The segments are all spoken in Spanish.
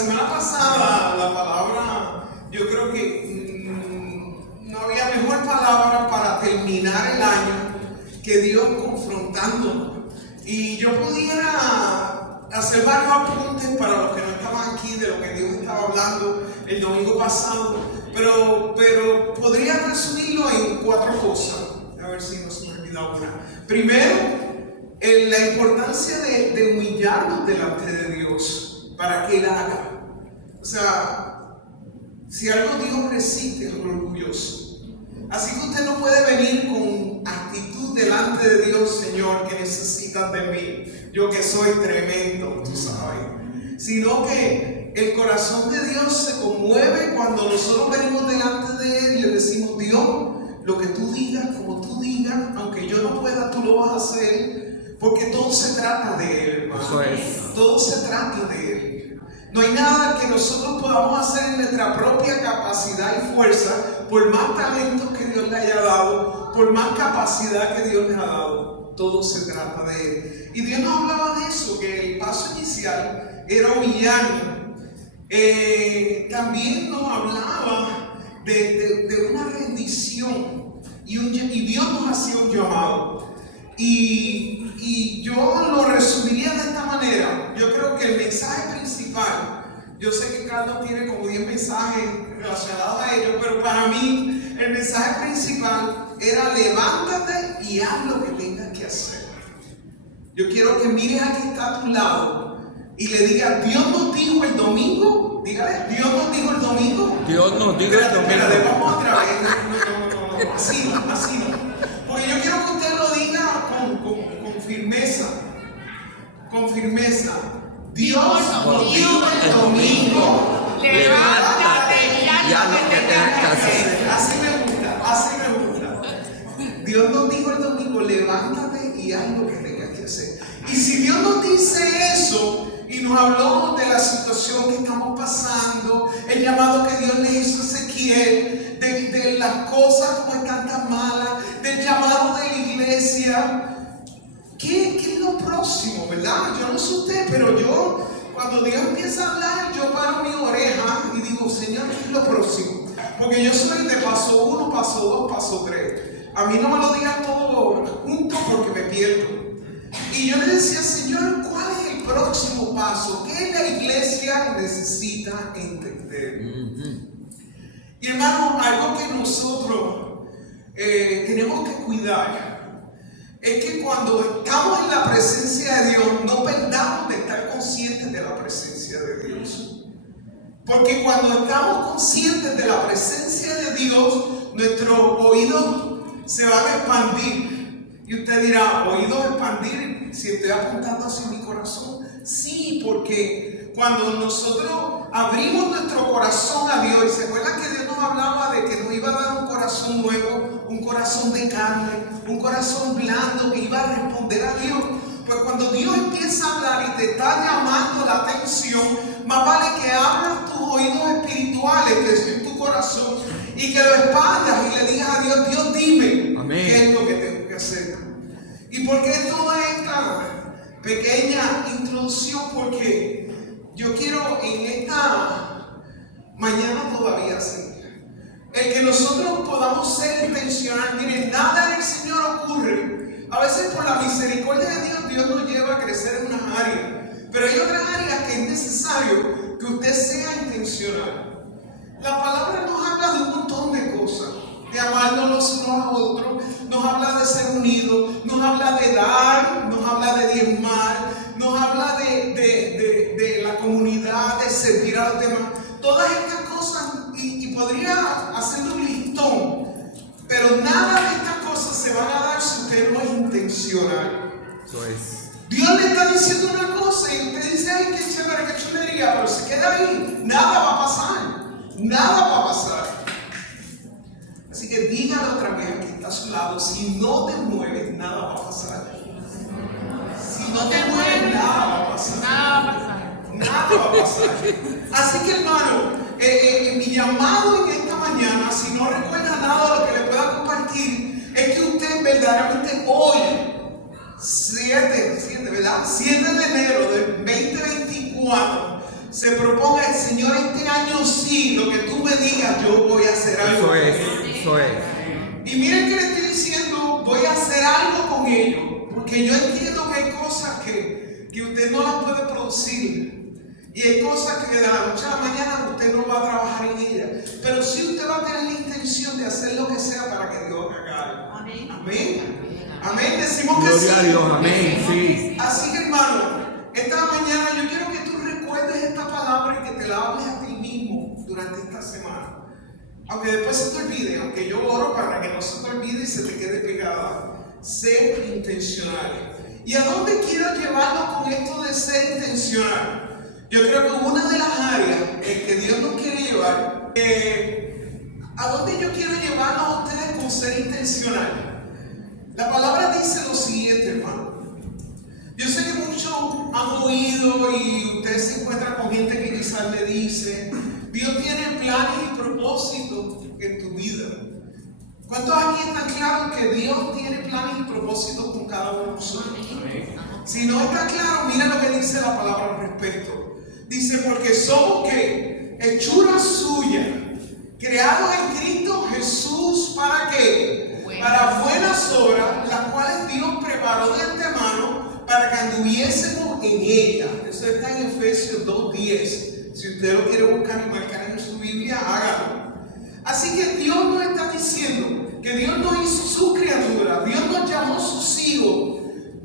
semana pasada la palabra, yo creo que no había mejor palabra para terminar el año que Dios confrontándonos. Y yo pudiera hacer varios apuntes para los que no estaban aquí de lo que Dios estaba hablando el domingo pasado, pero podría resumirlo en 4 cosas, a ver si no se me olvida una. Primero, la importancia de humillarnos delante de Dios para que Él haga. O sea, si algo Dios resiste es lo orgulloso. Así que usted no puede venir con actitud delante de Dios, Señor, que necesitas de mí, yo que soy tremendo, tú sabes. Sino que el corazón de Dios se conmueve cuando nosotros venimos delante de Él y le decimos: Dios, lo que tú digas, como tú digas, aunque yo no pueda, tú lo vas a hacer, porque todo se trata de Él, hermano. Eso es. Todo se trata de Él. No hay nada que nosotros podamos hacer en nuestra propia capacidad y fuerza, por más talentos que Dios le haya dado, por más capacidad que Dios le ha dado. Todo se trata de Él. Y Dios nos hablaba de eso, que el paso inicial era humillarnos. También nos hablaba de una rendición, y Dios nos hacía un llamado. Y yo lo resumiría de esta manera. Yo creo que el mensaje principal, yo sé que Carlos tiene como 10 mensajes relacionados a ello, pero para mí el mensaje principal era: levántate y haz lo que tengas que hacer. Yo quiero que mires a quien está a tu lado y le digas: Dios nos dijo el domingo. Dígale: Dios nos dijo el domingo. Dios nos dijo el domingo. Espérate, vamos otra vez. No. Así no. Porque yo quiero que usted lo diga con firmeza. Con firmeza. Dios nos dijo el domingo: levántate y haz lo que tengas que hacer. Así me gusta. Dios nos dijo el domingo: levántate y haz lo que tengas que hacer. Y si Dios nos dice eso y nos habló de la situación que estamos pasando, el llamado que Dios le hizo a Ezequiel, de las cosas como están tan malas, del llamado de la iglesia, ¿qué es lo próximo, verdad? Yo no sé usted, pero yo, cuando Dios empieza a hablar, yo paro mi oreja y digo: Señor, ¿qué es lo próximo? Porque yo soy de paso 1, paso 2, paso 3. A mí no me lo digan todo junto porque me pierdo. Y yo le decía: Señor, ¿cuál es el próximo paso? ¿Qué la iglesia necesita entender? Y hermano, algo que nosotros tenemos que cuidar es que cuando estamos en la presencia de Dios, no perdamos de estar conscientes de la presencia de Dios. Porque cuando estamos conscientes de la presencia de Dios, nuestros oídos se van a expandir. Y usted dirá: ¿oídos expandir si estoy apuntando hacia mi corazón? Sí, porque cuando nosotros abrimos nuestro corazón a Dios, y se acuerdan que Dios nos hablaba de que nos iba a dar un corazón nuevo, un corazón de carne, un corazón blando que iba a responder a Dios. Pues cuando Dios empieza a hablar y te está llamando la atención, más vale que abras tus oídos espirituales, que es en tu corazón, y que lo expandas y le digas a Dios: Dios, dime. Amén. ¿Qué es lo que tengo que hacer? ¿Y por qué toda esta pequeña introducción? Porque yo quiero en esta mañana todavía así, el que nosotros podamos ser intencionales. Miren, nada en el Señor ocurre. A veces por la misericordia de Dios, Dios nos lleva a crecer en unas áreas, pero hay otras áreas que es necesario que usted sea intencional. La palabra nos habla de un montón de cosas, de amarnos los unos a otros, nos habla de ser unidos, nos habla de dar, nos habla de diezmar, nos habla de la comunidad, de servir a los demás. Todas estas cosas, y podría hacerle un listón, pero nada de estas cosas se van a dar si usted no es intencional. Eso es. Dios le está diciendo una cosa y usted dice: ay, qué chévere, qué chulería, pero se queda ahí. Nada va a pasar. Nada va a pasar. Así que dígale otra vez a quien está a su lado: si no te mueves, nada va a pasar. Si no te mueves, nada va a pasar. Nada va a pasar. Así que, hermano, mi llamado en esta mañana, si no recuerda nada de lo que le pueda compartir, es que usted verdaderamente hoy, 7 de enero del 2024, se proponga el Señor este año sí, lo que tú me digas, yo voy a hacer algo. Eso es. Y miren que le estoy diciendo, voy a hacer algo con ello, porque yo entiendo que hay cosas que usted no las puede producir. Y hay cosas que de la noche a la mañana usted no va a trabajar en ellas. Pero sí usted va a tener la intención de hacer lo que sea para que Dios haga algo. Amén. Amén. Amén. Decimos que Gloria sí. a Dios, amén, sí. Así que hermano, esta mañana yo quiero que tú recuerdes esta palabra y que te la hables a ti mismo durante esta semana. Aunque después se te olvide, aunque yo oro para que no se te olvide y se te quede pegada. Sé intencional. ¿Y a dónde quiero llevarnos con esto de ser intencional? Yo creo que una de las áreas en que Dios nos quiere llevar, ¿a dónde yo quiero llevarnos a ustedes con ser intencional? La palabra dice lo siguiente, hermano. Yo sé que muchos han oído y ustedes se encuentran con gente que quizás le dice, Dios tiene planes y propósitos en tu vida. ¿Cuántos aquí están claros que Dios tiene planes y propósitos con cada uno de nosotros? Si no está claro, mira lo que dice la palabra al respecto. Dice, porque somos ¿qué? Hechura suya, creados en Cristo Jesús, ¿para qué? Para buenas obras, las cuales Dios preparó de antemano para que anduviésemos en ellas. Eso está en Efesios 2:10. Si usted lo quiere buscar y marcar en su Biblia, hágalo. Así que Dios nos está diciendo que Dios nos hizo sus criaturas, Dios nos llamó sus hijos,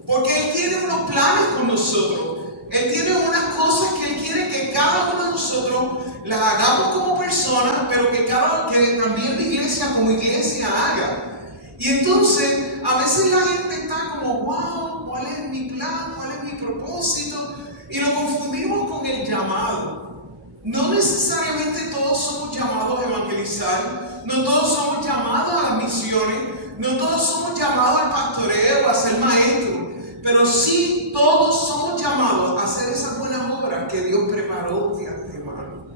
porque Él tiene unos planes con nosotros. Él tiene unas cosas que Él quiere que cada uno de nosotros las hagamos como personas, pero que también la iglesia como iglesia haga. Y entonces, a veces la gente está como, wow, ¿cuál es mi plan? ¿Cuál es mi propósito? Y lo confundimos con el llamado. No necesariamente todos somos llamados a evangelizar, no todos somos llamados a las misiones, no todos somos llamados al pastoreo, a ser maestros. Pero sí todos somos llamados a hacer esas buenas obras que Dios preparó de antemano.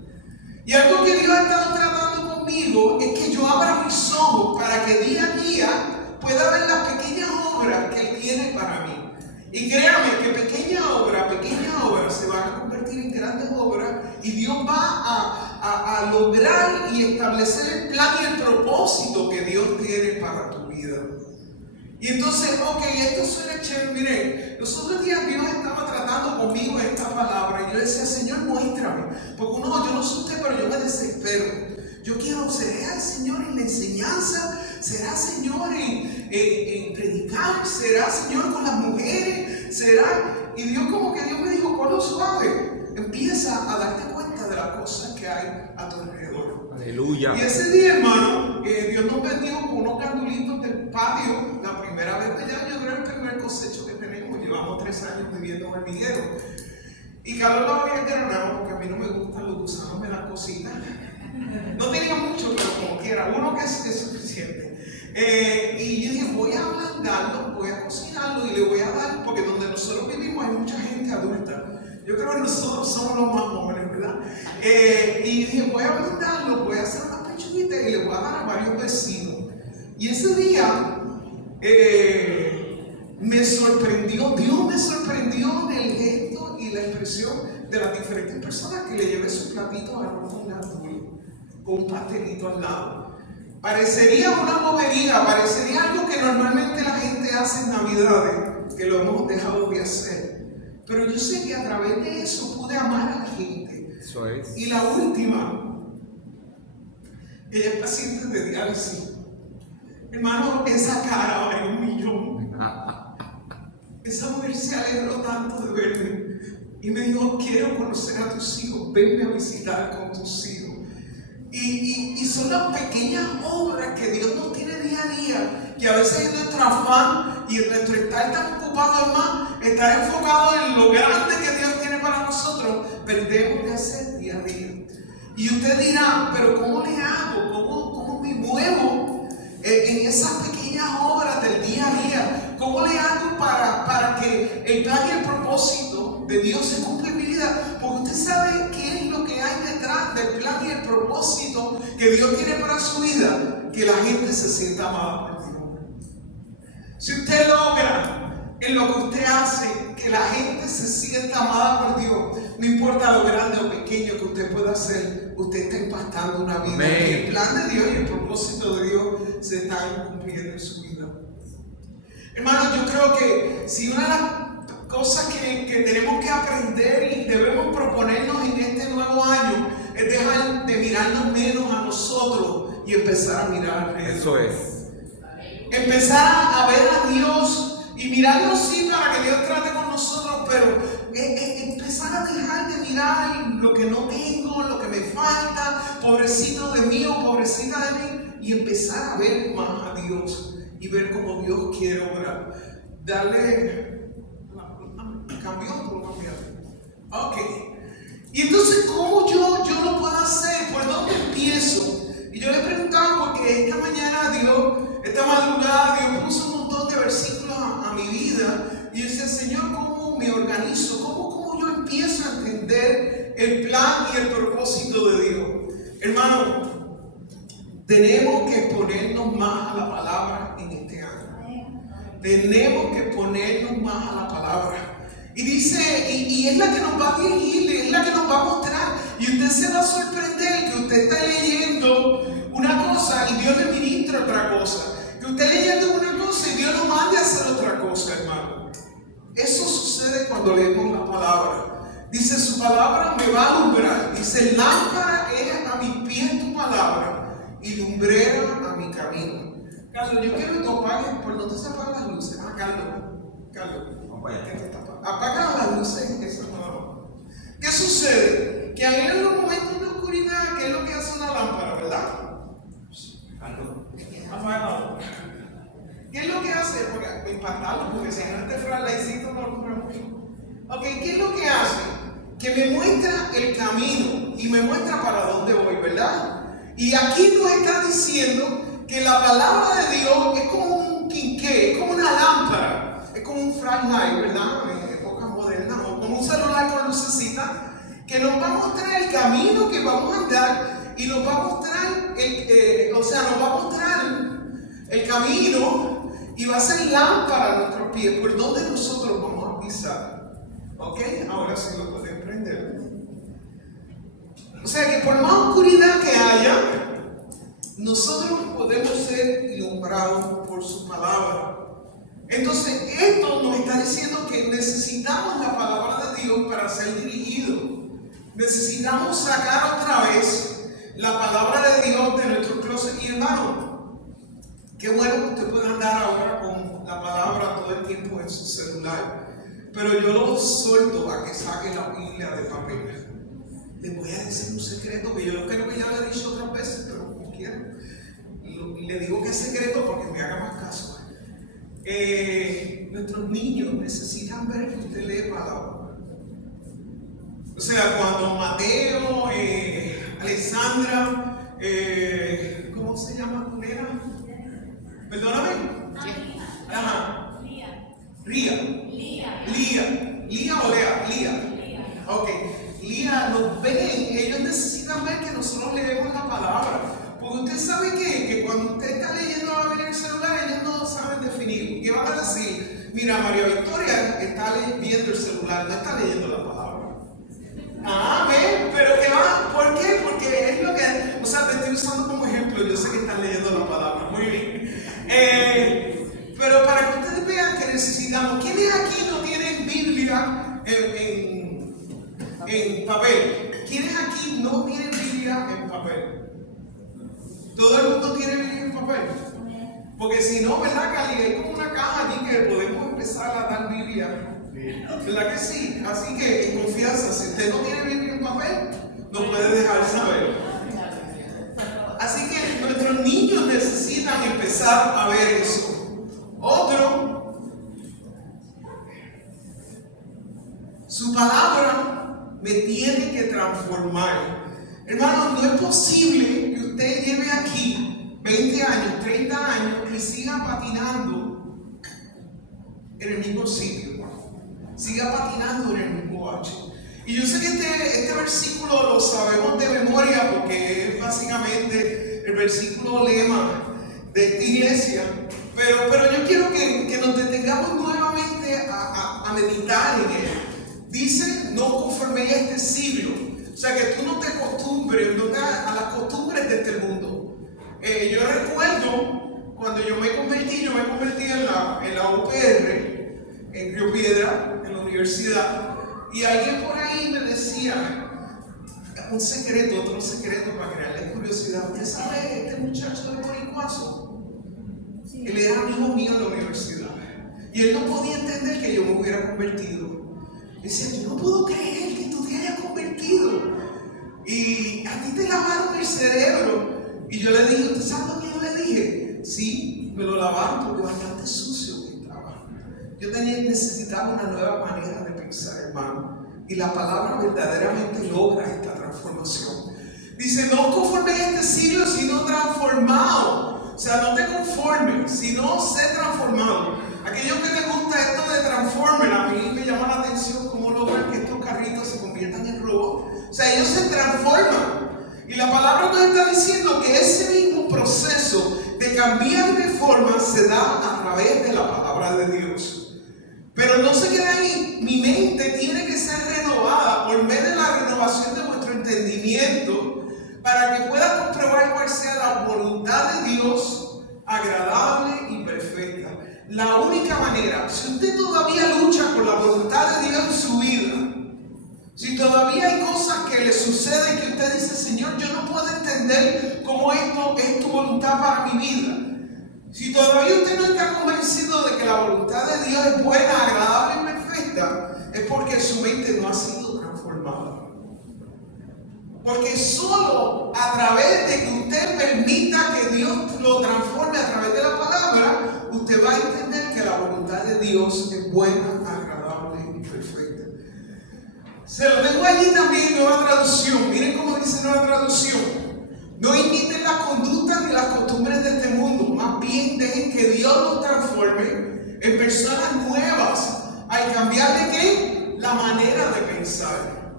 Y algo que Dios ha estado tratando conmigo es que yo abra mis ojos para que día a día pueda ver las pequeñas obras que Él tiene para mí. Y créame que pequeñas obras se van a convertir en grandes obras y Dios va a lograr y establecer el plan y el propósito que Dios tiene para tu vida. Y entonces, ok, esto suena chévere. Miren, los otros días Dios estaba tratando conmigo esta palabra y yo decía, Señor, muéstrame. Porque yo no sé usted, pero yo me desespero. Yo quiero, ¿será el Señor en la enseñanza? ¿Será Señor en predicar? ¿Será Señor con las mujeres? ¿Será? Y Dios me dijo, con lo suave, empieza a darte cuenta de las cosas que hay a tu alrededor. Aleluya. Y ese día, hermano, Dios nos bendijo con unos candulitos del patio. La primera vez que yo creo el primer cosecho que tenemos. Llevamos 3 años viviendo en hormiguero. Y Carlos lo había granado porque a mí no me gustan los gusanos, me dan cositas. No tenía mucho, pero como quiera, uno que es suficiente. Y yo dije, voy a ablandarlo, voy a cocinarlo y le voy a dar, porque donde nosotros vivimos hay mucha gente adulta. Yo creo que nosotros somos los más jóvenes, ¿verdad? Y dije, voy a ablandarlo, voy a hacer unas pechuguitas y le voy a dar a varios vecinos. Y ese día me sorprendió, Dios me sorprendió en el gesto y la expresión de las diferentes personas que le llevé su platito de arroz con azul, con un pastelito al lado. Parecería una bobería, parecería algo que normalmente la gente hace en Navidades, que lo hemos dejado de hacer. Pero yo sé que a través de eso pude amar a la gente. Eso es. Y la última, ella es paciente de diálisis. Hermano, esa cara vale 1 millón. Esa mujer se alegró tanto de verme y me dijo, quiero conocer a tus hijos, venme a visitar con tus hijos. Y son las pequeñas obras que Dios nos tiene día a día, que a veces en nuestro afán y en nuestro estar tan ocupado, hermano, estar enfocado en lo grande que Dios tiene para nosotros, perdemos de hacer día a día. Y usted dirá, pero ¿cómo le hago? ¿Cómo me muevo en esas pequeñas obras del día a día? ¿Cómo le hago para que el plan y el propósito de Dios se cumpla en mi vida? Porque usted sabe qué es lo que hay detrás del plan y el propósito que Dios tiene para su vida, que la gente se sienta amada por Dios. Si usted logra en lo que usted hace, que la gente se sienta amada por Dios. No importa lo grande o pequeño que usted pueda hacer, usted está impactando una vida. El plan de Dios y el propósito de Dios se están cumpliendo en su vida. Hermanos, yo creo que si una de las cosas que tenemos que aprender y debemos proponernos en este nuevo año es dejar de mirarnos menos a nosotros y empezar a mirar alrededor. Eso es. Empezar a ver a Dios y mirarlo sí para que Dios trate con nosotros, pero empezar a dejar de mirar lo que no tengo, lo que me falta, pobrecito de mí o pobrecita de mí, y empezar a ver más a Dios y ver cómo Dios quiere obrar. Darle... ¿Cambió o no cambió? Ok. Y entonces, ¿cómo yo lo puedo hacer? ¿Por dónde empiezo? Y yo le preguntaba porque esta mañana Dios, esta madrugada, Dios puso un montón de versículos a mi vida. Y yo decía, Señor, ¿cómo me organizo? ¿Cómo yo empiezo a entender el plan y el propósito de Dios? Hermano, tenemos que ponernos más a la palabra en este año. Tenemos que ponernos más a la palabra. Y dice, y es la que nos va a dirigir, es la que nos va a mostrar. Y usted se va a sorprender que usted está leyendo una cosa y Dios le ministra otra cosa. Que usted leyendo una cosa y Dios lo mande a hacer otra cosa, hermano. Eso sucede cuando leemos la palabra. Dice, su palabra me va a alumbrar. Dice, lámpara es a mis pies tu palabra y lumbrera a mi camino. Carlos, yo quiero que tú apagues. ¿Por dónde se apagan las luces? Ah, Carlos. Apaga las luces. Eso no. ¿Qué sucede? Que hay en los momentos de oscuridad, ¿qué es lo que hace una lámpara, verdad? Apagado. ¿Qué es lo que hace? Porque impactarlo, porque si no te fralaycito no ocurre mucho. Ok, ¿qué es lo que hace? Que me muestra el camino y me muestra para dónde voy, ¿verdad? Y aquí nos está diciendo que la palabra de Dios es como un quinqué, es como una lámpara, es como un flashlight, ¿verdad? En época moderna, o como un celular con lucecita, que nos va a mostrar el camino que vamos a andar y nos va a mostrar, nos va a mostrar el camino y va a ser lámpara a nuestros pies, por donde nosotros vamos a pisar. ¿Ok? Ahora sí lo pueden prender. O sea que por más oscuridad que haya, nosotros podemos ser ilumbrados por su palabra. Entonces, esto nos está diciendo que necesitamos la palabra de Dios para ser dirigidos. Necesitamos sacar otra vez la palabra de Dios de nuestro closet. Y hermano, qué bueno que usted pueda andar ahora con la palabra todo el tiempo en su celular. Pero yo lo suelto a que saque la Biblia de papel. Les voy a decir un secreto que yo creo que ya le he dicho otras veces, pero como quieran. Le digo que es secreto porque me haga más caso. Nuestros niños necesitan ver que usted lee palabra. O sea, cuando Mateo, Alexandra, ¿cómo se llama tu nena? Perdóname. Ajá. Lía o Lea. Ok. Lía, nos ven, ellos necesitan ver que nosotros leemos la palabra. Porque usted sabe que cuando usted está leyendo la Biblia en el celular, ellos no saben definir. ¿Qué van a decir? Mira, María Victoria está viendo el celular, no está leyendo la palabra. Ah, ¿ven? Pero ¿qué va? ¿Por qué? Porque es lo que, o sea, te estoy usando como ejemplo, yo sé que están leyendo la palabra, muy bien. Pero para que ustedes vean que necesitamos, ¿quiénes aquí no tienen Biblia en papel? ¿Quiénes aquí no tienen Biblia en papel? ¿Todo el mundo tiene Biblia en papel? Porque si no, ¿verdad, Cali? Hay como una caja allí que podemos empezar a dar Biblia. ¿Verdad que sí? Así que en confianza, si usted no tiene Biblia en papel, nos puede dejar saber. Así que nuestros niños necesitan empezar a ver eso. Otro, su palabra me tiene que transformar. Hermano, no es posible que usted lleve aquí 20 años, 30 años y siga patinando en el mismo sitio. Siga patinando en el mismo bache. Y yo sé que este versículo lo sabemos de memoria porque es básicamente el versículo lema de esta iglesia. Pero yo quiero que nos detengamos nuevamente a meditar en él. Dice, no conforméis a este siglo. O sea, que tú no te acostumbres a las costumbres de este mundo. Yo recuerdo cuando yo me convertí en la UPR, en Río Piedra, en la universidad, y alguien por ahí me decía, un secreto, otro secreto para crearle curiosidad. ¿Usted sabe este muchacho de Boricuazo? Sí. Él era amigo mío en la universidad. Y él no podía entender que yo me hubiera convertido. Decía, yo no puedo creer que tú te hayas convertido. Y a ti te lavaron el cerebro. Y yo le dije, ¿usted sabe lo que yo le dije? Sí, me lo lavaron porque bastante sucio que estaba. Yo necesitaba una nueva manera de pensar, hermano. Y la palabra verdaderamente logra esta transformación. Dice, no conforméis a este siglo, sino transformado. O sea, no te conformes, sino sé transformado. Aquellos que les gusta esto de transformer, a mí me llama la atención cómo logran que estos carritos se conviertan en robots. O sea, ellos se transforman. Y la palabra nos está diciendo que ese mismo proceso de cambiar de forma se da a través de la palabra de Dios. Pero no se queda ahí. Mi mente tiene que ser renovada por medio de la renovación de vuestro entendimiento para que pueda comprobar cuál sea la voluntad de Dios, agradable y perfecta. La única manera, si usted todavía lucha por la voluntad de Dios en su vida, si todavía hay cosas que le suceden que usted dice, Señor, yo no puedo entender cómo esto es tu voluntad para mi vida. Si todavía usted no está convencido de que la voluntad de Dios es buena, agradable y perfecta, es porque su mente no ha sido transformada. Porque solo a través de que usted permita que Dios lo transforme a través de la palabra, usted va a entender que la voluntad de Dios es buena, agradable y perfecta. Se lo tengo allí también, nueva traducción. Miren cómo dice nueva traducción. No imiten las conductas ni las costumbres de este mundo. Más bien dejen que Dios los transforme en personas nuevas. Al cambiar de qué? La manera de pensar.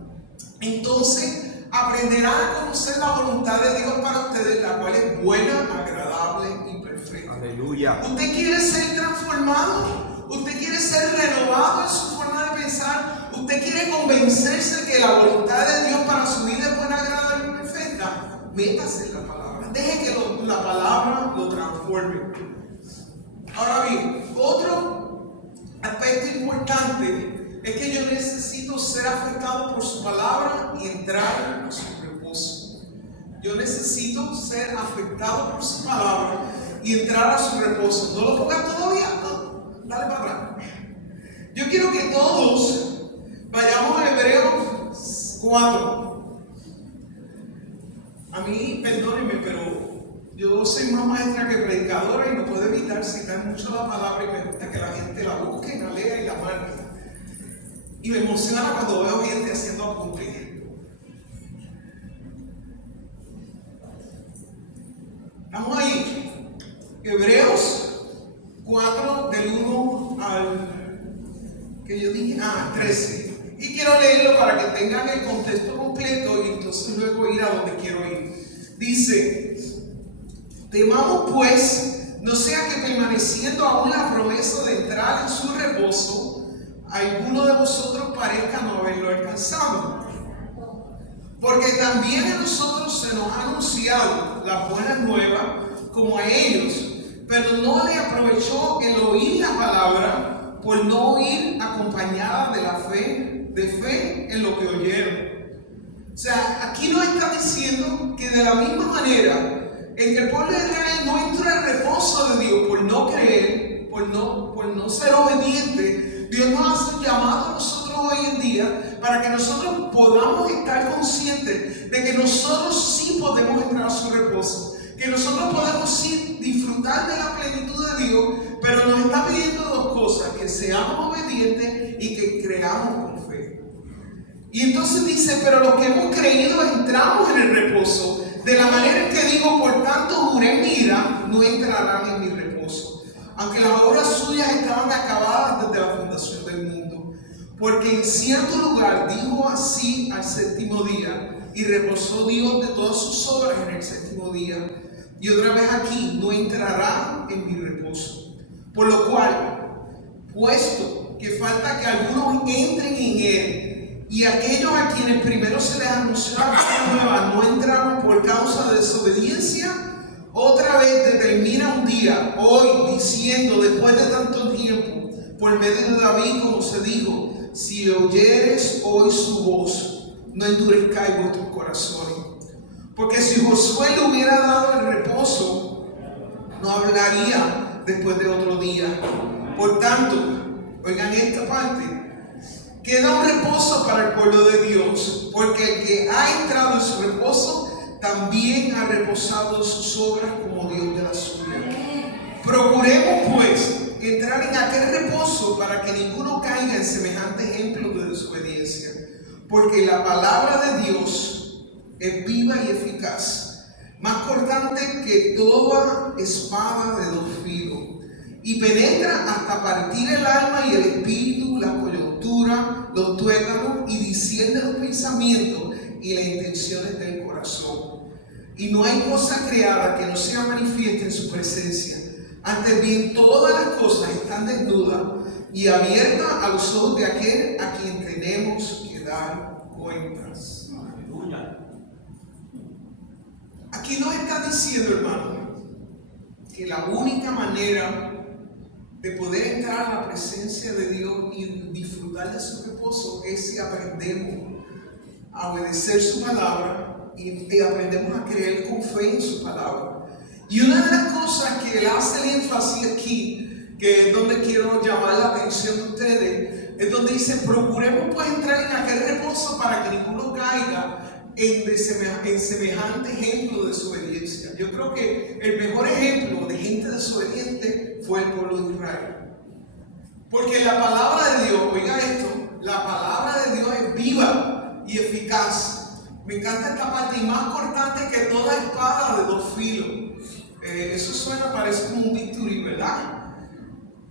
Entonces aprenderán a conocer la voluntad de Dios para ustedes, la cual es buena, agradable y perfecta. Aleluya. ¿Usted quiere ser transformado? ¿Usted quiere ser renovado en su forma de pensar? ¿Usted quiere convencerse que la voluntad de Dios para su vida es buena, agradable y perfecta? Métase en la palabra. Deje que la palabra lo transforme. Ahora bien, otro aspecto importante es que yo necesito ser afectado por su palabra y entrar a su reposo. Yo necesito ser afectado por su palabra y entrar a su reposo. ¿No lo pongas todavía? No, dale para atrás. Yo quiero que todos vayamos a Hebreos 4. A mí, perdónenme, pero yo soy más maestra que predicadora y no puedo evitar citar mucho la palabra y me gusta que la gente la busque, la lea y la marque. Y me emociona cuando veo gente haciendo apuntes. Estamos ahí. Hebreos 4 del 1 al que yo dije, 13. Y quiero leerlo para que tengan el contexto completo y entonces luego ir a donde quiero ir. Dice, temamos pues, no sea que permaneciendo aún la promesa de entrar en su reposo, alguno de vosotros parezca no haberlo alcanzado. Porque también a nosotros se nos ha anunciado la buena nueva como a ellos, pero no le aprovechó el oír la palabra por no oír acompañada de la fe en lo que oyeron. O sea, aquí nos está diciendo que de la misma manera en que el pueblo de Israel no entró al reposo de Dios por no creer, por no ser obediente, Dios nos hace un llamado a nosotros hoy en día para que nosotros podamos estar conscientes de que nosotros sí podemos entrar a su reposo, que nosotros podemos sí disfrutar de la plenitud de Dios, pero nos está pidiendo dos cosas: que seamos obedientes y que creamos con fe. Y entonces dice, pero los que hemos creído entramos en el reposo, de la manera en que digo, por tanto juré en mi ira, no entrarán en mi reposo, aunque las obras suyas estaban acabadas desde la fundación del mundo. Porque en cierto lugar dijo así al séptimo día, y reposó Dios de todas sus obras en el séptimo día. Y otra vez aquí, no entrarán en mi reposo. Por lo cual, puesto que falta que algunos entren en él, y aquellos a quienes primero se les anunció la buena nueva no entraron por causa de desobediencia, otra vez determina un día, hoy, diciendo, después de tanto tiempo, por medio de David, como se dijo, si oyeres hoy su voz, no endurezcáis vuestros corazones. Porque si Josué le hubiera dado el reposo, no hablaría después de otro día. Por tanto, oigan esta parte, queda un reposo para el pueblo de Dios, porque el que ha entrado en su reposo también ha reposado en sus obras como Dios de la suya. Procuremos pues entrar en aquel reposo para que ninguno caiga en semejante ejemplo de desobediencia, porque la palabra de Dios es viva y eficaz, más cortante que toda espada de dos filos, y penetra hasta partir el alma y el espíritu, la coyuntura, los tuétanos, y discierne los pensamientos y las intenciones del corazón. Y no hay cosa creada que no sea manifiesta en su presencia. Antes bien, todas las cosas están desnudas y abiertas a los ojos de aquel a quien tenemos que dar cuentas. Aleluya. Aquí nos está diciendo, hermano, que la única manera de poder entrar a la presencia de Dios y disfrutar de su reposo es si aprendemos a obedecer su palabra y aprendemos a creer con fe en su palabra. Y una de las cosas que él hace el énfasis aquí, que es donde quiero llamar la atención de ustedes, es donde dice, procuremos pues entrar en aquel reposo para que ninguno caiga en semejante ejemplo de desobediencia. Yo creo que el mejor ejemplo de gente desobediente fue el pueblo de Israel. Porque la palabra de Dios, oiga esto, la palabra de Dios es viva y eficaz. Me encanta esta parte, y más cortante que toda espada de dos filos. Eso suena, parece como un bisturí, ¿verdad?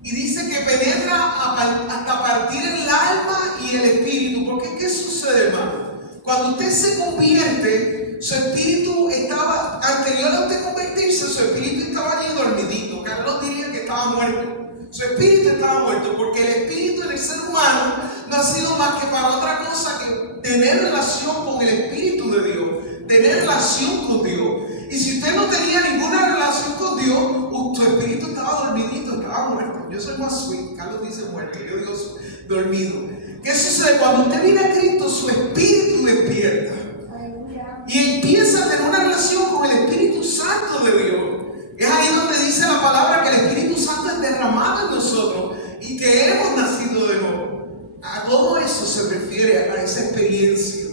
Y dice que penetra hasta partir el alma y el espíritu. Porque ¿qué sucede, hermano? Cuando usted se convierte, su espíritu estaba, anterior a usted convertirse, su espíritu estaba allí dormidito. Carlos diría que estaba muerto. Su espíritu estaba muerto, porque el espíritu en el ser humano no ha sido más que para otra cosa que tener relación con el Espíritu de Dios, tener relación con Dios. Y si usted no tenía ninguna relación con Dios, tu espíritu estaba dormidito, estaba muerto. Yo soy más sweet, Carlos dice muerto, yo digo dormido. ¿Qué sucede? Cuando usted viene a Cristo, su espíritu despierta y empieza a tener una relación con el Espíritu Santo de Dios. Es ahí donde dice la palabra que el Espíritu Santo es derramado en nosotros y que hemos nacido de nuevo. A todo eso se refiere, a esa experiencia.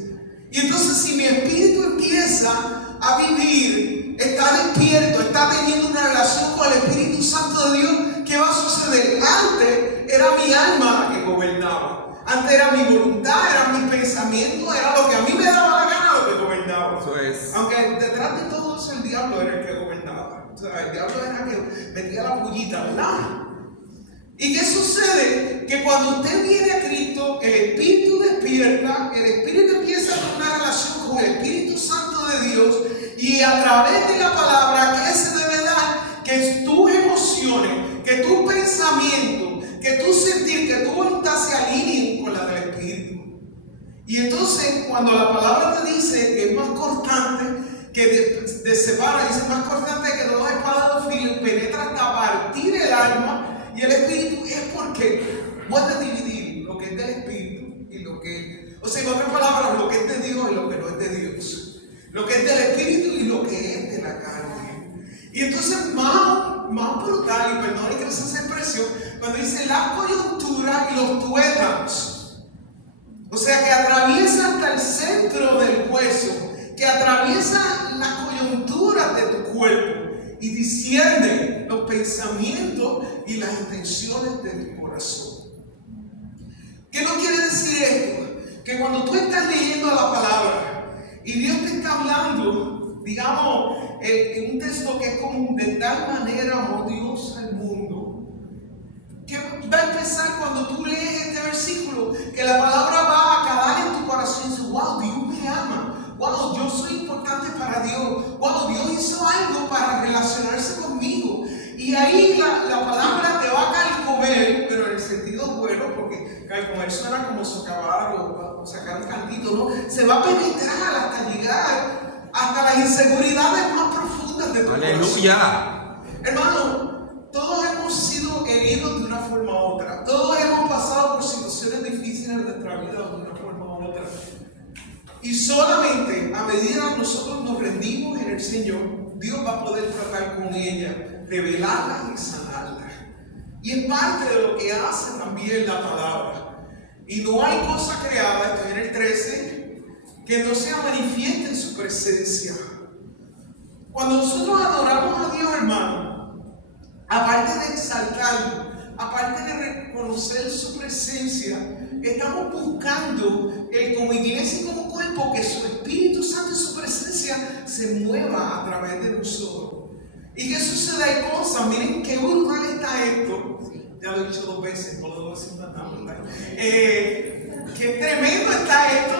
Y entonces, si mi espíritu empieza a vivir, está despierto, está teniendo una relación con el Espíritu Santo de Dios, ¿qué va a suceder? Antes era mi alma la que gobernaba. Antes era mi voluntad, eran mis pensamientos, era lo que a mí me daba la gana lo que gobernaba. Eso es. Aunque detrás de todo eso el diablo era el que gobernaba. O sea, el diablo era el que metía la pullita, ¿verdad? ¿Y qué sucede? Que cuando usted viene a Cristo, el Espíritu despierta, el Espíritu empieza a tener una relación con el Espíritu Santo de Dios, y a través de la palabra, ¿qué se debe dar? Que tus emociones, que tus pensamientos, que tu sentir, que tu voluntad se alineen con la del Espíritu. Y entonces, cuando la palabra te dice que es más cortante, que te separa, dice más cortante que dos espadas de dos filos, penetra hasta partir el alma y el espíritu, es porque puedes dividir lo que es del espíritu y lo que, o sea, en otras palabras, lo que es de Dios y lo que no es de Dios, lo que es del espíritu y lo que es de la carne. Y entonces más brutal, y perdón que no se hace expresión, cuando dice las coyunturas y los tuétanos, o sea, que atraviesa hasta el centro del hueso, que atraviesa las coyunturas de tu cuerpo y discierne los pensamientos y las intenciones de tu corazón. ¿Qué no quiere decir esto? Que cuando tú estás leyendo la palabra y Dios te está hablando, digamos, en un texto que es como de tal manera amó Dios al mundo, que va a empezar cuando tú lees este versículo, que la palabra va a calar en tu corazón y dices, wow, Dios me ama. Wow, yo soy importante para Dios. Wow, Dios hizo algo para relacionarse conmigo. Y ahí la palabra te va a carcomer, pero en el sentido los vuelos, porque al comer suena como socavar o sacar un cantito, ¿no? Se va a penetrar hasta llegar hasta las inseguridades más profundas de tu corazón. Aleluya. Hermano, todos hemos sido heridos de una forma u otra. Todos hemos pasado por situaciones difíciles en nuestra vida de una forma u otra. Y solamente a medida que nosotros nos rendimos en el Señor, Dios va a poder tratar con ella, revelarla y sanarla. Y es parte de lo que hace también la palabra. Y no hay cosa creada, estoy en el 13, que no sea manifiesta en su presencia. Cuando nosotros adoramos a Dios, hermano, aparte de exaltarlo, aparte de reconocer su presencia, estamos buscando como iglesia y como cuerpo que su Espíritu Santo y su presencia se mueva a través de nosotros. ¿Y qué sucede? Hay cosas, miren qué brutal está esto. Ya lo he dicho 2 veces, por lo menos qué tremendo está esto,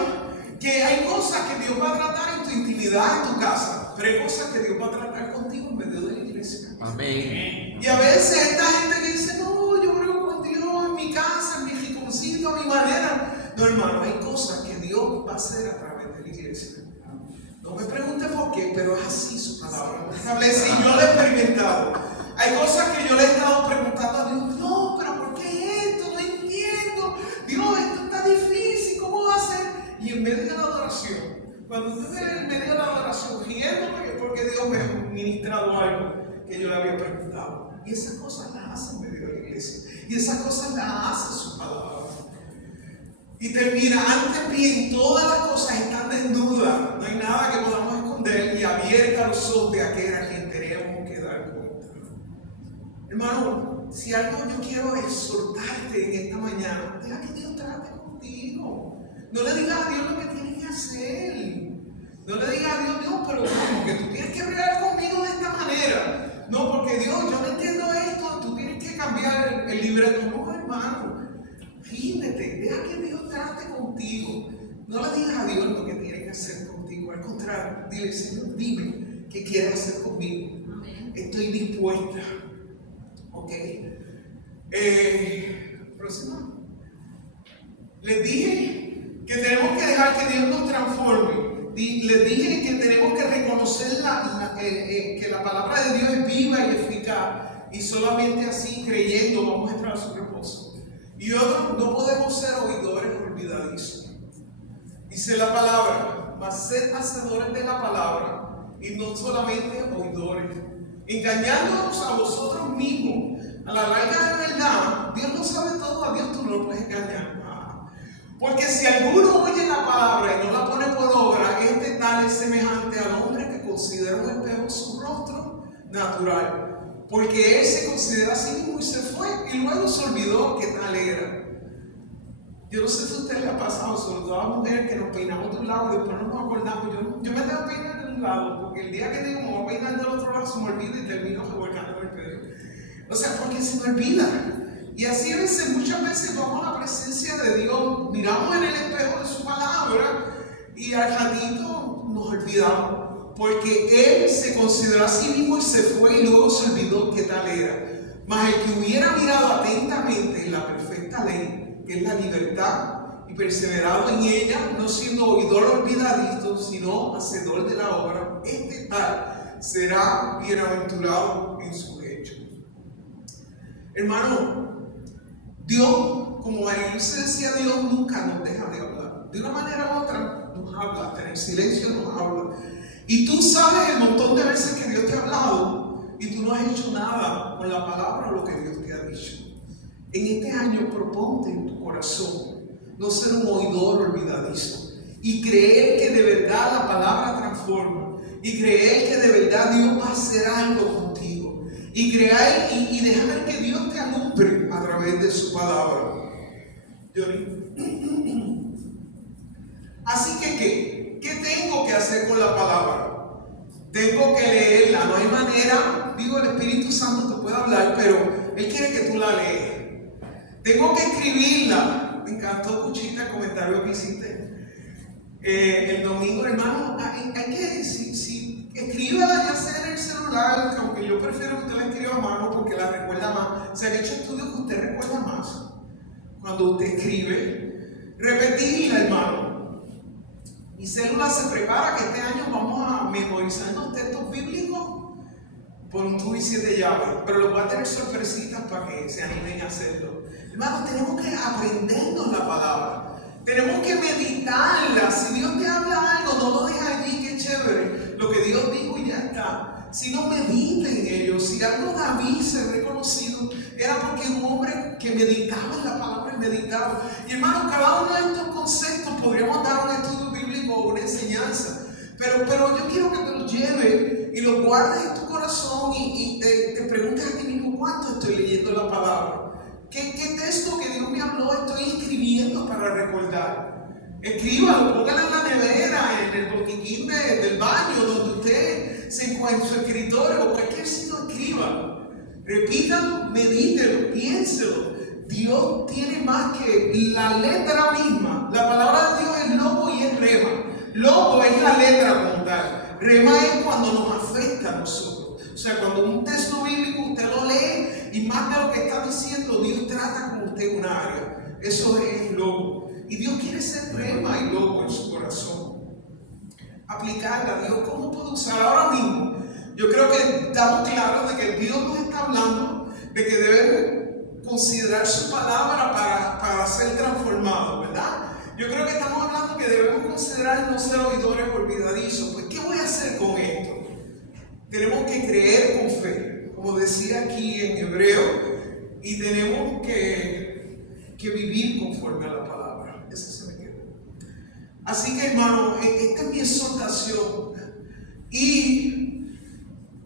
que hay cosas que Dios va a tratar en tu intimidad, en tu casa, pero hay cosas que Dios va a tratar contigo en medio de la iglesia. Amén. Y a veces esta gente que dice, no, yo creo con Dios en mi casa, en mi rinconcito, a mi manera. No, hermano, hay cosas que Dios va a hacer a través de la iglesia. No me pregunte por qué, pero es así su palabra. Establece, y yo lo he experimentado. Hay cosas que yo le he estado preguntando a Dios, no, pero ¿por qué esto? No entiendo. Dios, esto está difícil, ¿cómo va a ser? Y en medio de la adoración, cuando usted ve en medio de la adoración, riéndome porque Dios me ha ministrado algo que yo le había preguntado. Y esas cosas las hace en medio de la iglesia. Y esas cosas las hace su palabra. Y termina, ante bien, todas las cosas están desnudas. No hay nada que podamos esconder y abierta los ojos de aquel a quien tenemos que dar cuenta. Hermano, si algo yo quiero exhortarte en esta mañana, deja que Dios trate contigo. No le digas a Dios lo que tienes que hacer. No le digas a Dios, Dios, pero como que tú tienes que bregar conmigo de esta manera. No, porque Dios, yo no entiendo esto, tú tienes que cambiar el libreto. No, hermano. Ríndete, deja que Dios trate contigo. No le digas a Dios lo que tiene que hacer contigo. Al contrario, dile, Señor, dime qué quieres hacer conmigo. Estoy dispuesta. Ok. Próxima. Les dije que tenemos que dejar que Dios nos transforme. Les dije que tenemos que reconocer que la palabra de Dios es viva y eficaz. Y solamente así, creyendo, vamos a entrar a su reposo. Y otros, no podemos ser oidores olvidadizos. Dice la palabra, mas sed hacedores de la palabra y no solamente oidores, engañándonos a vosotros mismos. A la larga de verdad, Dios lo sabe todo, a Dios tú no lo puedes engañar. Porque si alguno oye la palabra y no la pone por obra, este tal es semejante al hombre que considera un espejo su rostro natural. Porque él se considera así mismo y se fue y luego se olvidó que tal era. Yo no sé si a usted le ha pasado, sobre todo a las mujeres que nos peinamos de un lado y después no nos acordamos. Yo me tengo que peinar de un lado porque el día que digo me voy a peinar del otro lado se me olvida y termino revolcándome el pelo. O sea, porque se me olvida. Y así a veces, muchas veces vamos a la presencia de Dios, miramos en el espejo de su palabra y al ratito nos olvidamos. Porque él se consideró a sí mismo y se fue y luego se olvidó qué tal era. Mas el que hubiera mirado atentamente en la perfecta ley, que es la libertad, y perseverado en ella, no siendo oidor olvidadizo, sino hacedor de la obra, este tal será bienaventurado en sus hechos. Hermano, Dios, como María se decía, Dios nunca nos deja de hablar. De una manera u otra nos habla, hasta en el silencio nos habla. Y tú sabes el montón de veces que Dios te ha hablado y tú no has hecho nada con la palabra o lo que Dios te ha dicho. En este año proponte en tu corazón no ser un oidor olvidadizo y creer que de verdad la palabra transforma y creer que de verdad Dios va a hacer algo contigo y creer y dejar que Dios te alumbre a través de su palabra. Así que ¿qué tengo que hacer con la palabra? Tengo que leerla, no hay manera, digo, el Espíritu Santo te puede hablar, pero Él quiere que tú la leas. Tengo que escribirla. Me encantó, Cuchita, el comentario que hiciste el domingo, hermano. Hay que, si escríbala ya sea en el celular, aunque yo prefiero que usted la escriba a mano porque la recuerda más. Se han hecho estudios que usted recuerda más. cuando usted escribe, repetirla, hermano. Mi célula se prepara que este año vamos a memorizar los textos bíblicos por un tubo y 7 llaves, pero lo voy a tener sorpresitas para que se animen a hacerlo. Hermanos, tenemos que aprendernos la palabra. Tenemos que meditarla. Si Dios te habla algo, no lo dejes allí, qué chévere. Lo que Dios dijo y ya está. Sino medita en ello. Si algo David se ha reconocido, era porque un hombre que meditaba en la palabra y meditaba. Y hermanos, cada uno de estos conceptos podríamos dar un estudio bíblico o una enseñanza. Pero yo quiero que te lo lleves y lo guardes en tu corazón y te preguntes a ti mismo, ¿cuánto estoy leyendo la palabra? ¿Qué texto que Dios me habló estoy escribiendo para recordar? Escríbalo, póngalo en la nevera, en el botiquín del baño, donde usted se encuentra, en su escritorio o cualquier sitio, escríbalo. Repítalo, medítelo, piénselo. Dios tiene más que la letra misma. La palabra de Dios es logo y es rema. Logo es la letra como tal. Rema es cuando nos afecta a nosotros. O sea, cuando un texto bíblico usted lo lee y más de lo que está diciendo, Dios trata con usted en una área. Eso es logo. Y Dios quiere ser rema y logo en su corazón. Aplicarla a Dios. ¿Cómo puedo usar ahora mismo? Yo creo que estamos claros de que Dios nos está hablando de que debemos considerar su palabra para ser transformados, ¿verdad? Yo creo que estamos hablando que debemos considerar no ser oidores olvidadizos. Pues, ¿qué voy a hacer con esto? Tenemos que creer con fe, como decía aquí en Hebreo, y tenemos que vivir conforme a la palabra. Eso se me quedó. Así que, hermano, esta es mi exhortación. Y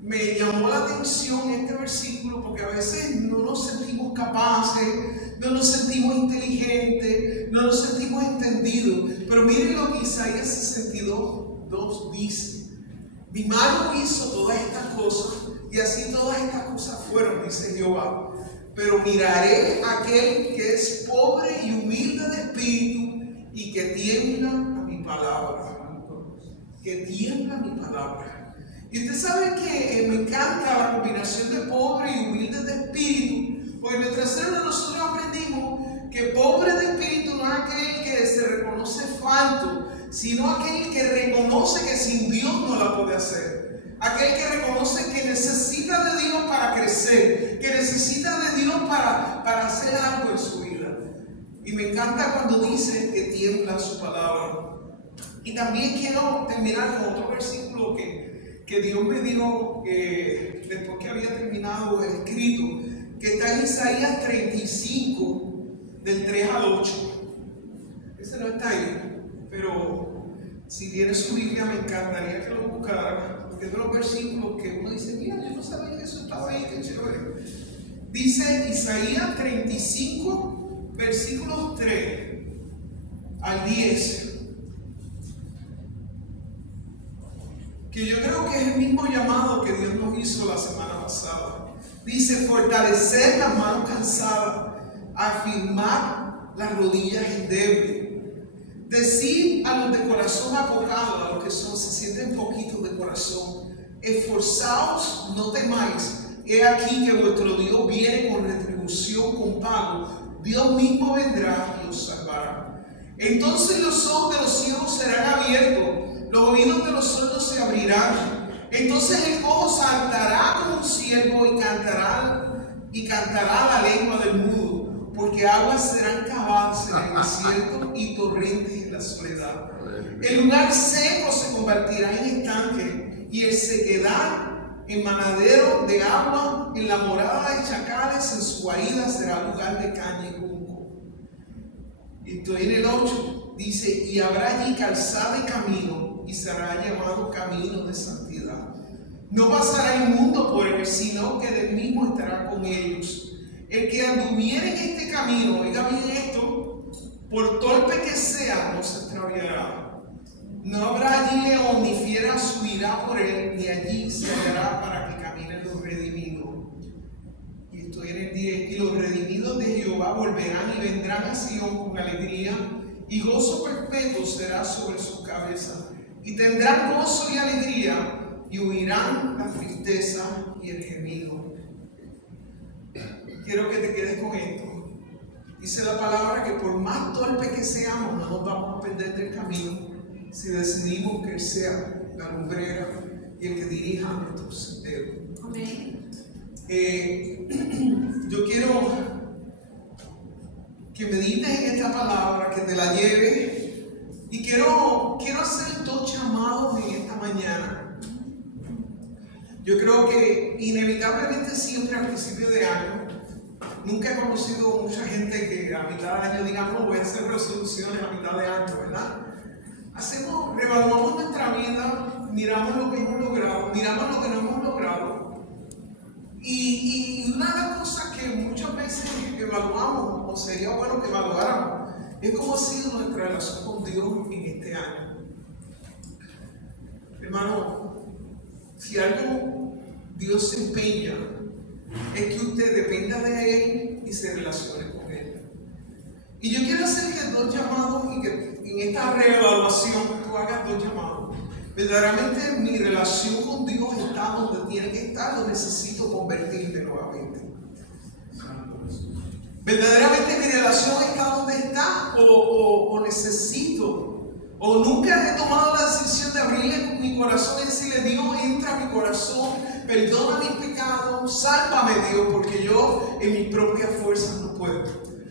me llamó la atención este versículo porque a veces no nos sentimos capaces, no nos sentimos inteligentes, no nos sentimos entendidos. Pero miren lo que Isaías 62:2 dice. Mi mano hizo todas estas cosas y así todas estas cosas fueron, dice Jehová. Pero miraré a aquel que es pobre y humilde de espíritu y que tiembla a mi palabra. Que tiembla a mi palabra. Y usted sabe que me encanta la combinación de pobre y humilde de espíritu. Porque en nuestra célula nosotros aprendimos que pobre de espíritu no es aquel que se reconoce falto, sino aquel que reconoce que sin Dios no la puede hacer. Aquel que reconoce que necesita de Dios para crecer, que necesita de Dios para hacer algo en su vida. Y me encanta cuando dice que tiembla su palabra. Y también quiero terminar con otro versículo que Dios me dio después que había terminado el escrito, que está en Isaías 35, del 3 al 8. Ese no está ahí, pero si tiene su Biblia me encantaría que lo buscara, porque es de los versículos que uno dice, mira, yo no sabía que eso estaba ahí, qué chévere. Dice Isaías 35, versículos 3 al 10. Que yo creo que es el mismo llamado que Dios nos hizo la semana pasada. Dice, fortalecer las manos cansadas, afirmar las rodillas endebles. Decir a los de corazón apocado, a los que se sienten poquitos de corazón, esforzaos, no temáis. He aquí que vuestro Dios viene con retribución, con pago. Dios mismo vendrá y os salvará. Entonces los ojos de los ciegos serán abiertos, los oídos de los sordos se abrirán. Entonces el cojo saltará como un ciervo y cantará la lengua del mudo, porque aguas serán cavadas en el desierto y torrentes en la soledad. El lugar seco se convertirá en estanque y el sequedad en manadero de agua. En la morada de chacales, en su guarida será lugar de caña y junco. Y estoy en el 8, dice, y habrá allí calzada y camino, y será llamado camino de santidad. No pasará inmundo por él, sino que del mismo estará con ellos. El que anduviere en este camino, oiga bien esto, por torpe que sea, no se extraviará. No habrá allí león ni fiera subirá por él, ni allí se hallará para que caminen los redimidos. Y estoy en el 10. Y los redimidos de Jehová volverán y vendrán a Sion con alegría, y gozo perpetuo será sobre sus cabezas. Y tendrán gozo y alegría, y huirán la tristeza y el gemido. Quiero que te quedes con esto. Dice la palabra que por más torpe que seamos, no nos vamos a perder del camino si decidimos que Él sea la lumbrera y el que dirija nuestro sendero. Yo quiero que medites en esta palabra, que te la lleves, y quiero hacer 2 llamados en esta mañana. Yo creo que inevitablemente siempre al principio de año, nunca he conocido mucha gente que a mitad de año diga, no, voy a hacer resoluciones a mitad de año, ¿verdad? Revaluamos nuestra vida, miramos lo que hemos logrado, miramos lo que no hemos logrado. Y una de las cosas que muchas veces evaluamos, o sería bueno que evaluáramos, es cómo ha sido nuestra relación con Dios en este año. Hermano, si algo Dios se empeña, es que usted dependa de Él y se relacione con Él. Y yo quiero hacerle 2 llamados y que en esta reevaluación tú hagas 2 llamados. Verdaderamente mi relación con Dios está donde tiene que estar, o necesito convertirme nuevamente. Verdaderamente mi relación está donde está, o necesito, o nunca he tomado la decisión de abrirle mi corazón y decirle, Dios, entra a mi corazón, perdona mis pecados, sálvame, Dios, porque yo en mis propias fuerzas no puedo.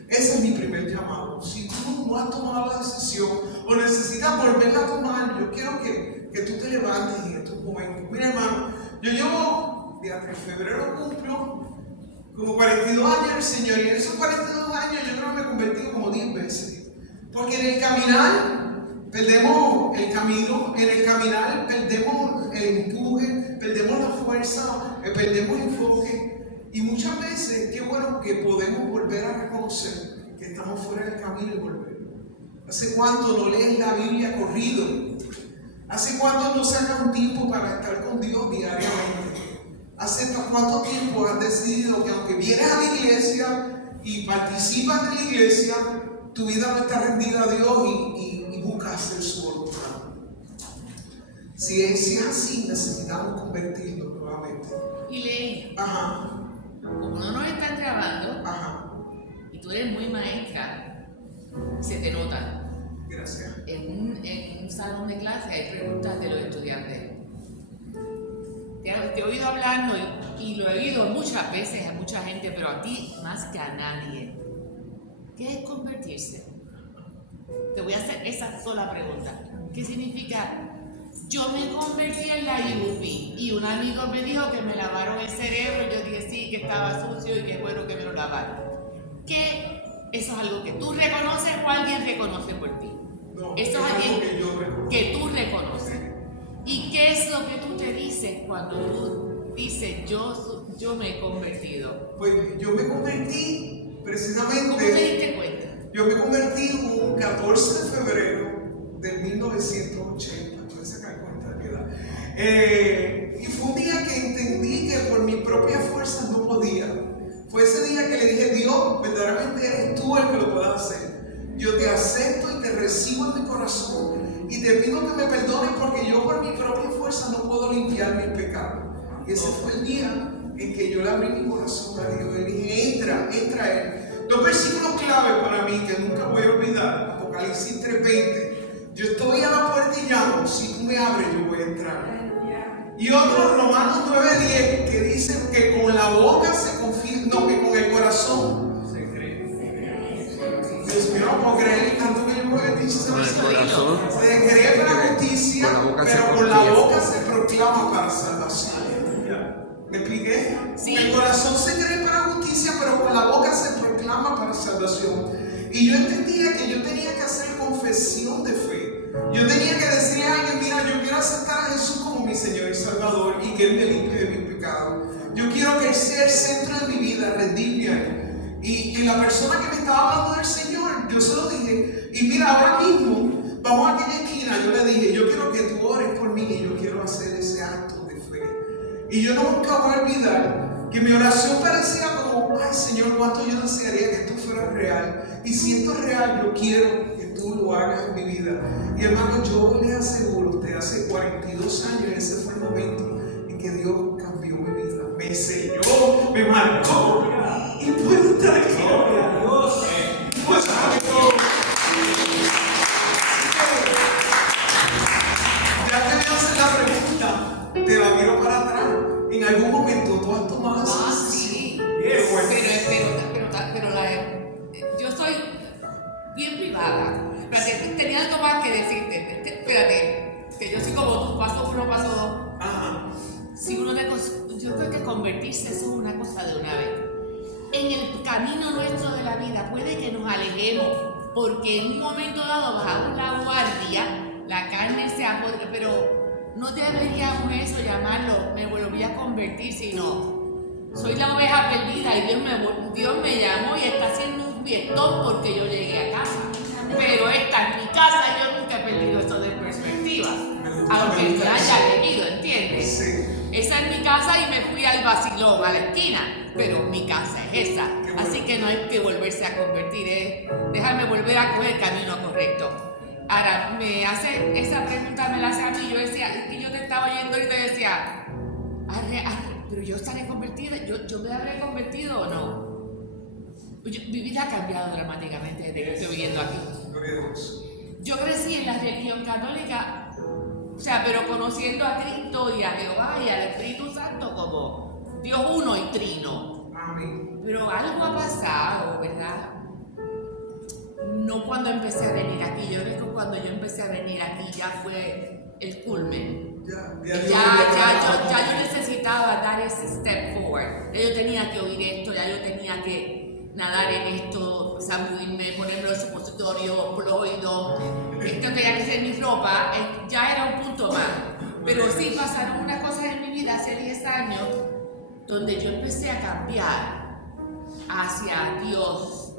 Ese es mi primer llamado. Si tú no has tomado la decisión o necesitas volverla a tomar, yo quiero que tú te levantes en estos momentos. Mira, hermano, yo llevo, en febrero cumplo como 42 años el Señor, y en esos 42 años yo creo que me he convertido como 10 veces. Porque en el caminar perdemos el camino, en el caminar perdemos el empuje, perdemos la fuerza, perdemos el enfoque. Y muchas veces, qué bueno que podemos volver a reconocer que estamos fuera del camino y volver. ¿Hace cuánto no lees la Biblia corrido? ¿Hace cuánto no sacas un tiempo para estar con Dios diariamente? ¿Hace cuánto tiempo has decidido que aunque vienes a la iglesia y participas de la iglesia, tu vida no está rendida a Dios y buscas hacer su voluntad? Si es así, necesitamos convertirnos nuevamente. Y leí, Ajá. como no nos están grabando, Ajá. y tú eres muy maestra, se te nota. Gracias. En un salón de clase hay preguntas de los estudiantes. Te he oído hablando y lo he oído muchas veces a mucha gente, pero a ti más que a nadie. ¿Qué es convertirse? Te voy a hacer esa sola pregunta. ¿Qué significa? Yo me convertí en la UP y un amigo me dijo que me lavaron el cerebro y yo dije sí, que estaba sucio y que bueno que me lo lavaron. ¿Qué? ¿Eso es algo que tú reconoces o alguien reconoce por ti? No, Eso es es algo alguien que yo reconozco. que tú reconoces. ¿Y qué es lo que tú te dices cuando tú dices yo me he convertido? Pues yo me convertí precisamente. ¿Cómo te diste cuenta? Yo me convertí un 14 de febrero del 1980. Puedes sacar cuenta de mi edad. Y fue un día que entendí que por mis propias fuerzas no podía. Fue ese día que le dije, Dios, verdaderamente eres tú el que lo puedas hacer. Yo te acepto y te recibo en mi corazón. Y te pido que me perdones porque yo por mi propia fuerza no puedo limpiar mis pecados. Y ese fue el día en que yo le abrí mi corazón a Dios. Y dije, entra a Él. 2 versículos clave para mí que nunca voy a olvidar. Apocalipsis 3:20. Yo estoy a la puerta y llamo. Si tú me abres, yo voy a entrar. Y otro, Romanos 9:10, que dice que con la boca se confía, no, que con el corazón se cree. Dios mío, no puedo creer tanto que yo me he dicho ese versículo. Se cree para justicia, pero con la boca se proclama para salvación. ¿Me expliqué? Sí. El corazón se cree para justicia, pero con la boca se proclama para salvación. Y yo entendía que yo tenía que hacer confesión de fe. Yo tenía que decirle a alguien, mira, yo quiero aceptar a Jesús como mi Señor y Salvador y que Él me limpie de mis pecados. Yo quiero que Él sea el centro de mi vida, rendirme a Él. Y la persona que me estaba hablando del Señor, yo se lo dije. Y mira, ahora mismo, vamos a aquella esquina, yo le dije, yo quiero que tú ores por mí y yo quiero hacer ese acto de fe. Y yo nunca voy a olvidar que mi oración parecía como, ay Señor, cuánto yo desearía que esto fuera real. Y si esto es real, yo quiero que tú lo hagas en mi vida. Y hermano, yo les aseguro, usted hace 42 años, ese fue el momento en que Dios cambió mi vida. Me selló, me marcó y puedo estar aquí. miro para atrás. En algún momento tú has tomado esa decisión. Sí. Bueno. Yo soy bien privada. Espérate, tenía algo más que decirte. Espérate, que yo soy como tú, paso uno, paso dos. Ajá. Si yo creo que convertirse eso es una cosa de una vez. En el camino nuestro de la vida puede que nos alejemos, porque en un momento dado bajamos la guardia, la carne se apodera, pero no deberíamos eso llamarlo, me volví a convertir, sino soy la oveja perdida y Dios me llamó y está haciendo un fiestón porque yo llegué a casa. Pero esta es mi casa y yo nunca he perdido eso de perspectiva, aunque me haya venido, ¿entiendes? Sí. Esa es mi casa y me fui al vacilón, a la esquina, pero mi casa es esa. Bueno. Así que no hay que volverse a convertir, déjame volver a coger el camino correcto. Ahora, esa pregunta me la hace a mí, yo decía, es que yo te estaba oyendo y te decía, pero yo estaré convertida, yo me habré convertido o no. Mi vida ha cambiado dramáticamente desde que estoy viviendo aquí. Gloria a Dios. Yo crecí en la religión católica, o sea, pero conociendo a Cristo y a Jehová y al Espíritu Santo como Dios uno y trino. Amén. Pero algo ha pasado, ¿verdad? No cuando empecé a venir aquí, yo creo que cuando yo empecé a venir aquí ya fue el culmen. Ya yo necesitaba dar ese step forward. Ya yo tenía que oír esto, ya yo tenía que nadar en esto, zambuirme, ponerme los supositorios, fluido. Esto tenía que ser mi ropa, ya era un punto más. Pero sí pasaron unas cosas en mi vida hace 10 años donde yo empecé a cambiar hacia Dios.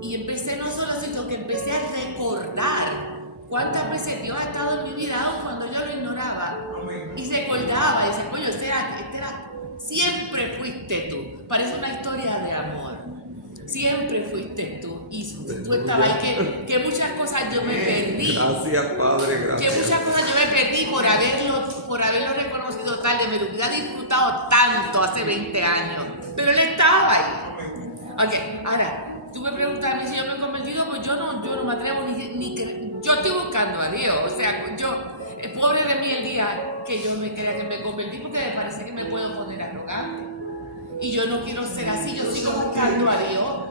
Y empecé no solo, sino que empecé a recordar cuántas veces Dios ha estado en mi vida, aun cuando yo lo ignoraba. Amén. Y recordaba, y decía, coño, siempre fuiste tú. Parece una historia de amor. Siempre fuiste tú. Y tú estabas ahí, que muchas cosas yo me perdí. Gracias, Padre, Que gracias. muchas cosas yo me perdí por haberlo reconocido tarde. Me lo hubiera disfrutado tanto hace 20 años. Pero él estaba ahí. Ok, ahora, tú me preguntas a mí si yo me he convertido, pues yo no me atrevo ni que... Yo estoy buscando a Dios, o sea, pobre de mí el día que yo me crea que me convertí, porque me parece que me puedo poner arrogante. Y yo no quiero ser así, yo sigo buscando a Dios.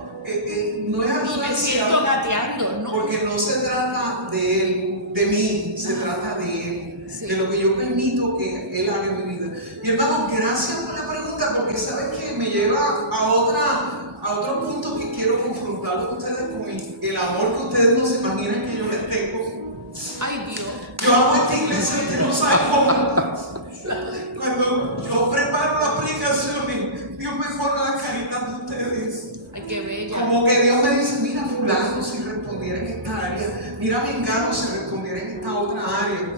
No es Y me siento arrogancia, gateando, ¿no? porque no se trata de él, de mí, se trata de él, Sí. de lo que yo permito que él haga en mi vida. Y hermano, gracias por la pregunta, porque sabes que me lleva a otro punto que quiero confrontar a ustedes con el amor que ustedes no se imaginan que yo les tengo. Ay, Dios. Yo amo esta iglesia, usted no sabe cómo. Cuando yo preparo la aplicación, Dios me pone las caritas de ustedes. Ay, qué bella. Como que Dios me dice, mira fulano si respondiera en esta área, mira Mengano si respondiera en esta otra área.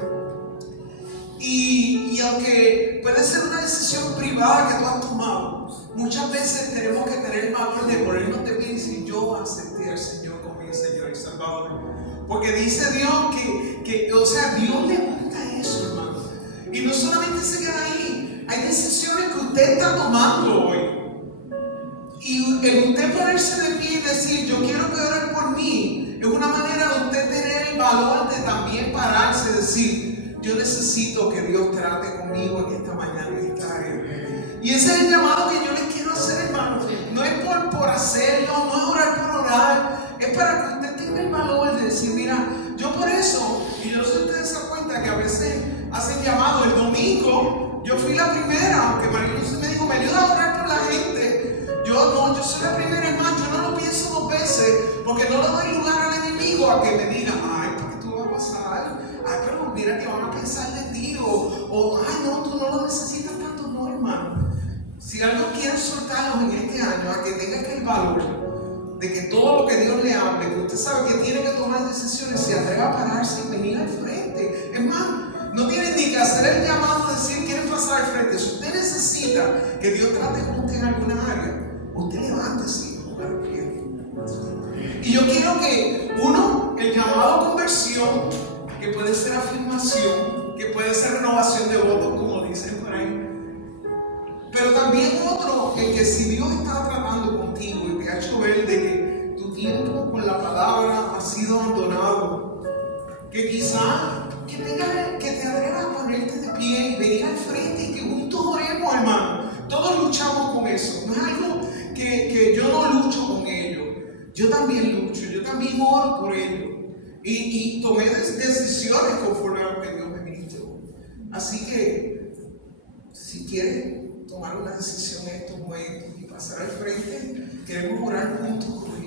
Y aunque puede ser una decisión privada que tú has tomado, muchas veces tenemos que tener el valor de ponernos de pie y decir, yo acepté al Señor como mi Señor y Salvador. Porque dice Dios o sea, Dios le gusta eso, hermano. Y no solamente se queda ahí, hay decisiones que usted está tomando hoy. Y el usted ponerse de pie y decir, yo quiero que oren por mí, es una manera de usted tener el valor de también pararse y decir, yo necesito que Dios trate conmigo en esta mañana, en esta área. Y ese es el llamado que yo les quiero hacer, hermano. No es por hacerlo, no es orar por orar, es para que usted tenga el valor de decir, mira, yo por eso, y yo sé que ustedes se dan cuenta que a veces hacen llamado el domingo, yo fui la primera, aunque María Luz me dijo, me ayuda a orar por la gente. Yo soy la primera, hermano, yo no lo pienso 2 veces, porque no le doy lugar al enemigo a que me diga, ay, ¿por qué tú vas a pasar? Ay, pero mira que van a pensar de ti, o ay, no, tú no lo necesitas tanto, no, hermano. Si algo quieres soltarlos en este año, a que tengas el valor de que todo lo que Dios le hable, que usted sabe que tiene que tomar decisiones, se atreva a pararse y venir al frente. Es más, no tienen ni que hacer el llamado de decir quieren pasar al frente. Si usted necesita que Dios trate con usted en alguna área, usted levántese y ponga de pie. Y yo quiero que el llamado a conversión, que puede ser afirmación, que puede ser renovación de votos, como dicen por ahí. Pero también otro, el que si Dios está tratando contigo y te ha hecho ver de que tu tiempo con la palabra ha sido abandonado, que quizás que te atrevas a ponerte de pie y venir al frente y que luchamos con eso. No es algo que yo no lucho con ello. Yo también lucho, yo también oro por ello. Y tomé decisiones conforme a lo que Dios me ministró. Así que, si quieres tomar una decisión en estos momentos y pasar al frente, queremos orar juntos con